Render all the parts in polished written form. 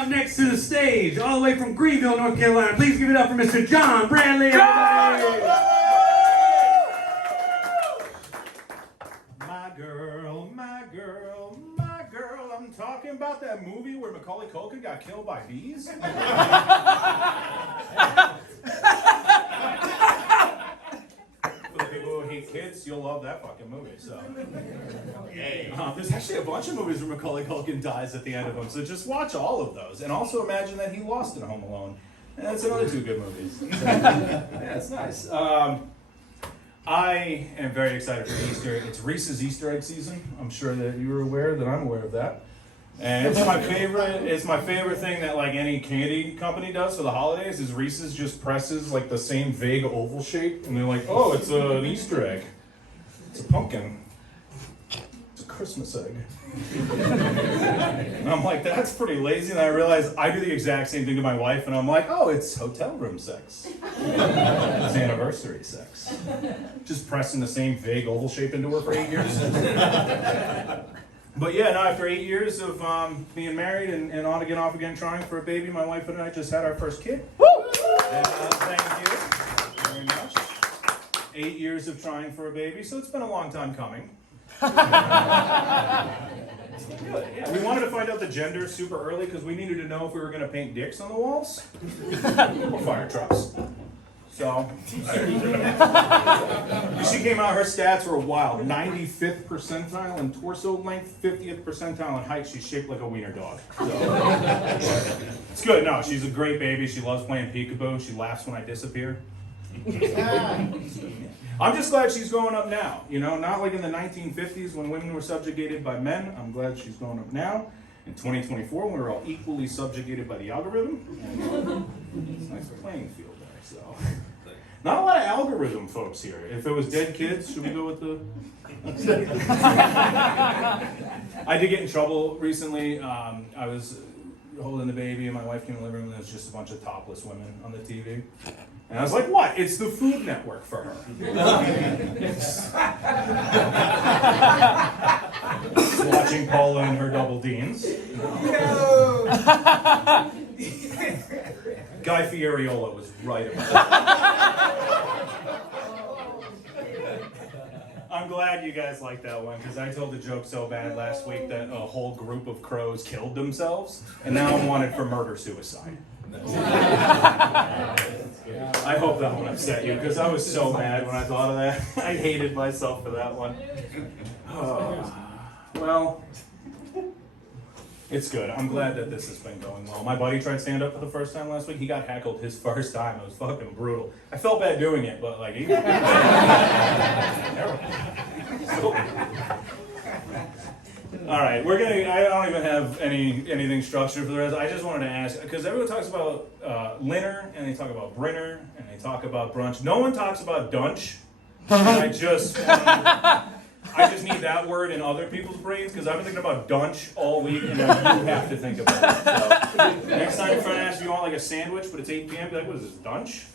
up next to the stage, all the way from Greenville, North Carolina. Please give it up for Mr. John Bradley. John! My girl, my girl, my girl. I'm talking about that movie where Macaulay Culkin got killed by bees. For the people who hate kids, you'll love that fucking movie. So, there's actually a bunch of movies where Macaulay Culkin dies at the end of them. So just watch all of those, and also imagine that he lost in Home Alone. And that's another two good movies. Yeah, it's nice. I am very excited for Easter. It's Reese's Easter egg season. I'm sure that you were aware that I'm aware of that. And it's my favorite. It's my favorite thing that like any candy company does for the holidays is Reese's just presses like the same vague oval shape, and they're like, "Oh, it's an Easter egg. It's a pumpkin. It's a Christmas egg." And I'm like, "That's pretty lazy." And I realized I do the exact same thing to my wife, and I'm like, "Oh, it's hotel room sex. It's anniversary sex. Just pressing the same vague oval shape into her for 8 years." But yeah, no, after 8 years of being married and on again, off again, trying for a baby, my wife and I just had our first kid. Woo! And, thank you very much. 8 years of trying for a baby, so it's been a long time coming. Good, yeah. We wanted to find out the gender super early because we needed to know if we were going to paint dicks on the walls or fire trucks. So, she came out, her stats were wild. 95th percentile in torso length, 50th percentile in height. She's shaped like a wiener dog. So, it's good. No, she's a great baby. She loves playing peekaboo. She laughs when I disappear. I'm just glad she's growing up now. You know, not like in the 1950s when women were subjugated by men. I'm glad she's growing up now. In 2024, when we're all equally subjugated by the algorithm. And it's a nice playing field there, so. Not a lot of algorithm folks here. If it was dead kids, should we go with the... I did get in trouble recently. I was holding the baby and my wife came in the living room and there was just a bunch of topless women on the TV. And I was like, what? It's the Food Network for her. Watching Paula and her double Deans. Guy Fioriola was right about that. I'm glad you guys like that one because I told the joke so bad last week that a whole group of crows killed themselves, and now I'm wanted for murder-suicide. I hope that one upset you because I was so mad when I thought of that. I hated myself for that one. Well, it's good. I'm glad that this has been going well. My buddy tried stand-up for the first time last week. He got heckled his first time. It was fucking brutal. I felt bad doing it, but like, all right, I don't even have anything structured for the rest. I just wanted to ask, because everyone talks about Linner, and they talk about Brinner, and they talk about brunch. No one talks about Dunch. And I just need that word in other people's brains, because I've been thinking about Dunch all week, and you have to think about it. So, next time you're trying to ask if you want like a sandwich, but it's 8 p.m., be like, what is this, Dunch?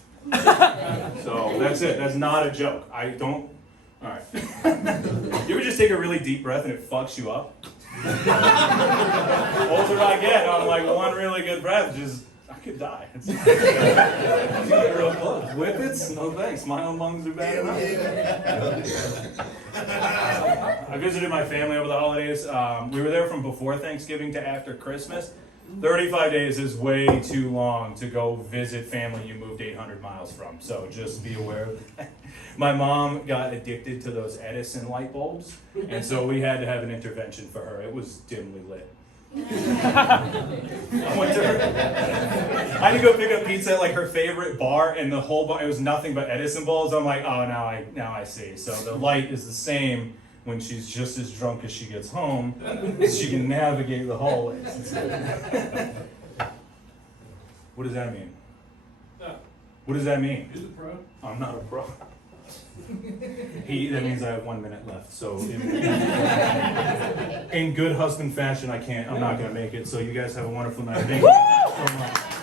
So, that's it. That's not a joke. I don't... All right. You ever just take a really deep breath and it fucks you up? Older I get, on like one really good breath, I could die. It's real close. Whippets? No thanks. My own lungs are bad enough. I visited my family over the holidays. We were there from before Thanksgiving to after Christmas. 35 days is way too long to go visit family you moved 800 miles from, so just be aware of that. My mom got addicted to those Edison light bulbs, and so we had to have an intervention for her. It was dimly lit. I went to her. I had to go pick up pizza at like her favorite bar, and the whole bar, it was nothing but Edison bulbs. I'm like, oh, now I see. So the light is the same when she's just as drunk as she gets home. She can navigate the hallways. What does that mean? What does that mean? He's a pro. I'm not a pro. That means I have 1 minute left. So in good husband fashion, I'm not going to make it. So you guys have a wonderful night. Thank you so much.